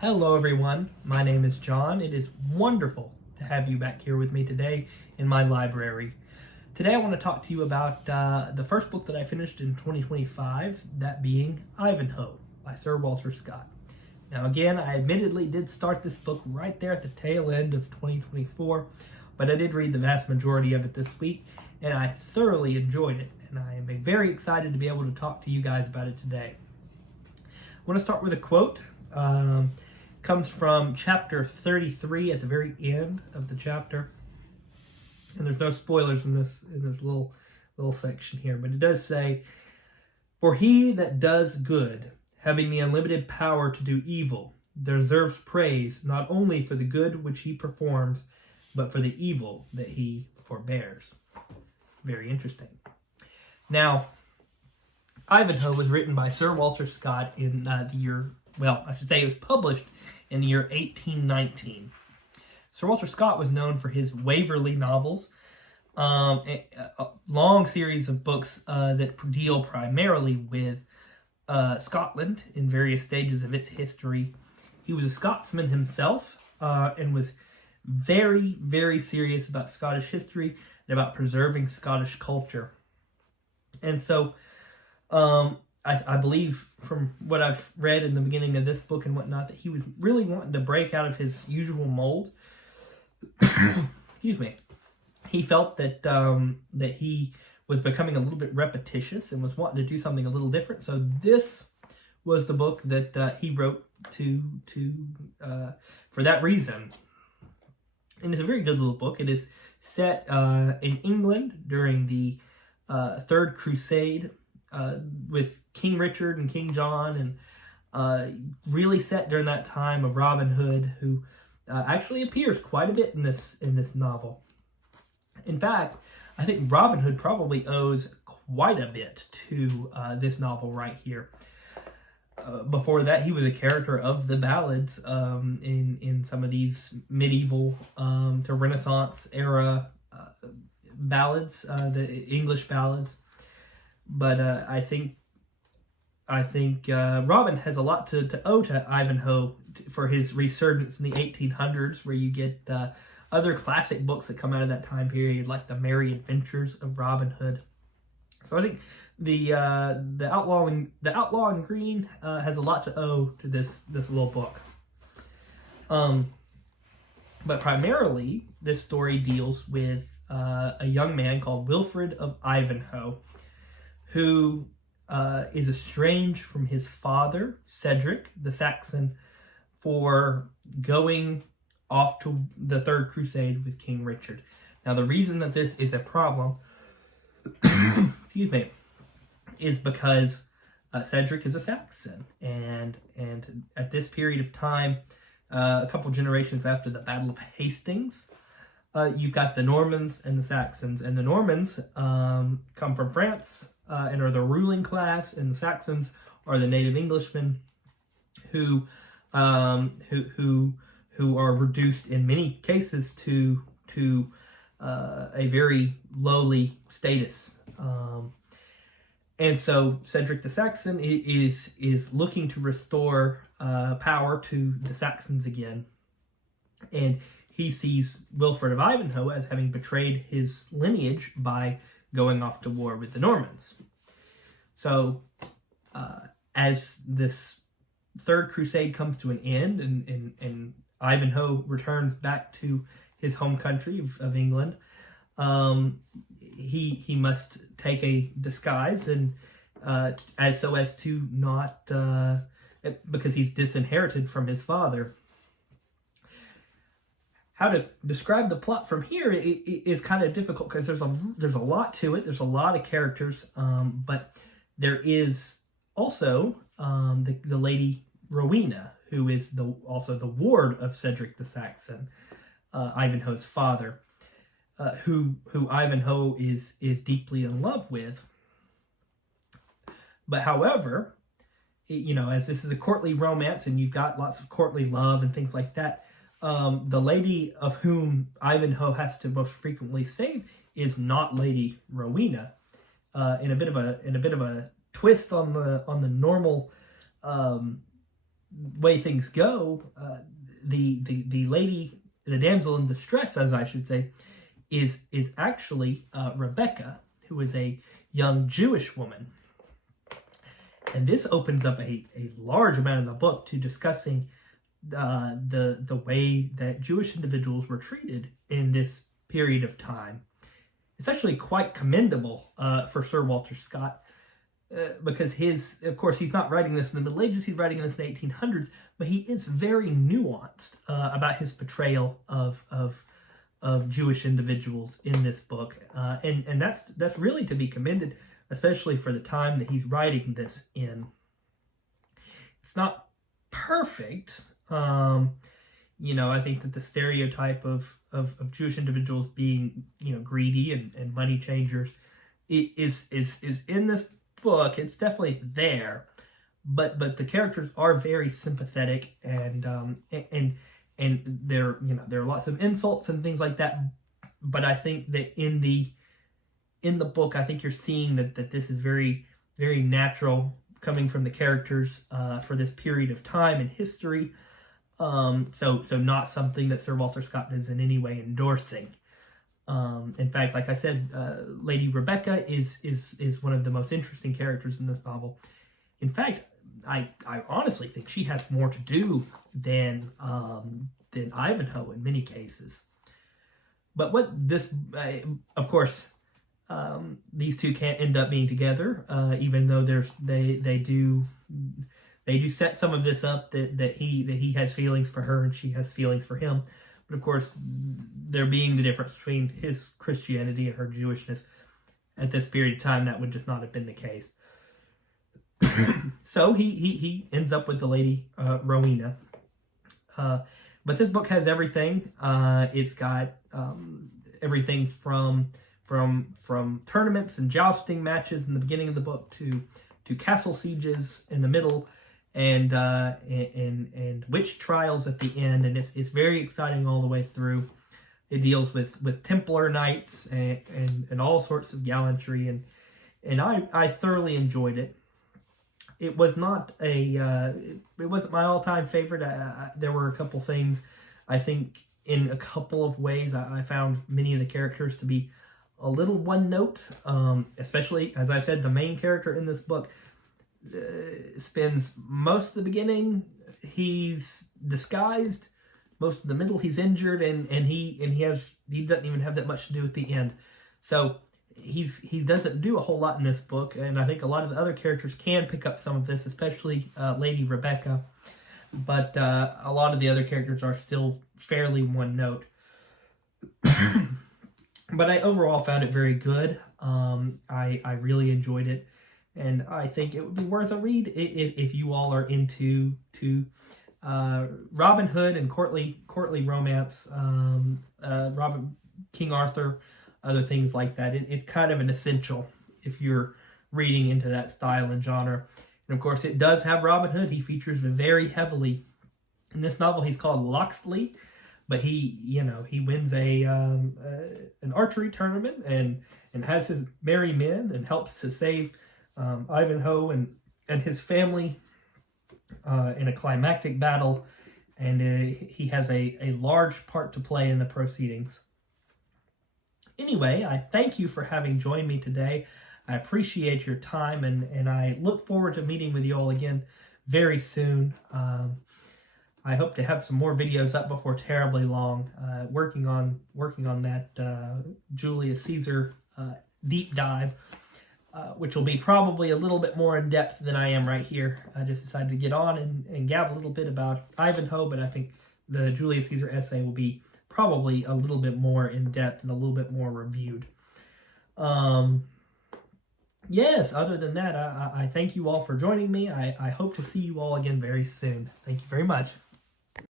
Hello everyone, my name is John. It is wonderful to have you back here with me today in my library. Today I want to talk to you about the first book that I finished in 2025, that being Ivanhoe by Sir Walter Scott. Now again, I admittedly did start this book right there at the tail end of 2024, but I did read the vast majority of it this week and I thoroughly enjoyed it, and I am very excited to be able to talk to you guys about it today. I want to start with a quote. Comes from chapter 33 at the very end of the chapter, and there's no spoilers in this little section here, but it does say, "For he that does good, having the unlimited power to do evil, deserves praise not only for the good which he performs, but for the evil that he forbears." Very interesting. Now, Ivanhoe was written by Sir Walter Scott in the year, well, I should say it was published in the year 1819. Sir Walter Scott was known for his Waverley novels, a long series of books that deal primarily with Scotland in various stages of its history. He was a Scotsman himself and was very, very serious about Scottish history and about preserving Scottish culture. And so, I believe from what I've read in the beginning of this book and whatnot, that he was really wanting to break out of his usual mold. Excuse me. He felt that that he was becoming a little bit repetitious and was wanting to do something a little different. So this was the book that he wrote for that reason. And it's a very good little book. It is set in England during the Third Crusade, with King Richard and King John, and really set during that time of Robin Hood, who actually appears quite a bit in this novel. In fact, I think Robin Hood probably owes quite a bit to this novel right here. Before that, he was a character of the ballads in some of these medieval to Renaissance era ballads, the English ballads. But I think Robin has a lot to owe to Ivanhoe for his resurgence in the 1800s, where you get other classic books that come out of that time period, like The Merry Adventures of Robin Hood. So I think the Outlaw in Green has a lot to owe to this little book. But primarily, this story deals with a young man called Wilfred of Ivanhoe, who is estranged from his father, Cedric the Saxon, for going off to the Third Crusade with King Richard. Now, the reason that this is a problem, excuse me, is because Cedric is a Saxon, and at this period of time, a couple generations after the Battle of Hastings, you've got the Normans and the Saxons, and the Normans come from France and are the ruling class, and the Saxons are the native Englishmen who are reduced in many cases to a very lowly status. And so Cedric the Saxon is looking to restore power to the Saxons again, and he sees Wilfred of Ivanhoe as having betrayed his lineage by going off to war with the Normans. So, as this Third Crusade comes to an end, and Ivanhoe returns back to his home country of England, he must take a disguise, and as to not, because he's disinherited from his father. How to describe the plot from here is kind of difficult, because there's a lot to it. There's a lot of characters, but there is also the Lady Rowena, who is also the ward of Cedric the Saxon, Ivanhoe's father, who Ivanhoe is deeply in love with. But however, as this is a courtly romance and you've got lots of courtly love and things like that, the lady of whom Ivanhoe has to most frequently save is not Lady Rowena. In a bit of a twist on the normal way things go, the lady, the damsel in distress, as I should say, is actually Rebecca, who is a young Jewish woman. And this opens up a large amount of the book to discussing the way that Jewish individuals were treated in this period of time. It's actually quite commendable for Sir Walter Scott, because of course, he's not writing this in the Middle Ages, he's writing this in the 1800s, but he is very nuanced about his portrayal of Jewish individuals in this book, and that's really to be commended, especially for the time that he's writing this in. It's not perfect. I think that the stereotype of Jewish individuals being, greedy and money changers is in this book. It's definitely there, but the characters are very sympathetic, and there are lots of insults and things like that. But I think that in the book, I think you're seeing that this is very, very natural coming from the characters for this period of time in history. So not something that Sir Walter Scott is in any way endorsing. In fact, like I said, Lady Rebecca is one of the most interesting characters in this novel. In fact, I honestly think she has more to do than Ivanhoe in many cases. But what this, of course, these two can't end up being together, even though they do set some of this up that he has feelings for her and she has feelings for him. But of course, there being the difference between his Christianity and her Jewishness, at this period of time, that would just not have been the case. So he ends up with the Lady Rowena. But this book has everything. It's got everything from tournaments and jousting matches in the beginning of the book to castle sieges in the middle, and witch trials at the end, and it's very exciting all the way through. It deals with Templar knights and all sorts of gallantry, and I thoroughly enjoyed it. It was not it wasn't my all-time favorite. There were a couple things, I think, in a couple of ways I found many of the characters to be a little one note, especially, as I've said, the main character in this book spends most of the beginning he's disguised, most of the middle he's injured, and he doesn't even have that much to do at the end. So he doesn't do a whole lot in this book, and I think a lot of the other characters can pick up some of this, especially Lady Rebecca, but a lot of the other characters are still fairly one note. But I overall found it very good. I really enjoyed it, and I think it would be worth a read if you all are into Robin Hood and courtly romance, King Arthur, other things like that. It's kind of an essential if you're reading into that style and genre. And of course, it does have Robin Hood. He features very heavily in this novel. He's called Locksley. But he wins an archery tournament and has his merry men and helps to save Ivanhoe and his family in a climactic battle, and he has a large part to play in the proceedings. Anyway, I thank you for having joined me today. I appreciate your time, and I look forward to meeting with you all again very soon. I hope to have some more videos up before terribly long. Working on that Julius Caesar deep dive, which will be probably a little bit more in depth than I am right here. I just decided to get on and gab a little bit about Ivanhoe, but I think the Julius Caesar essay will be probably a little bit more in depth and a little bit more reviewed. Yes, other than that, I thank you all for joining me. I hope to see you all again very soon. Thank you very much.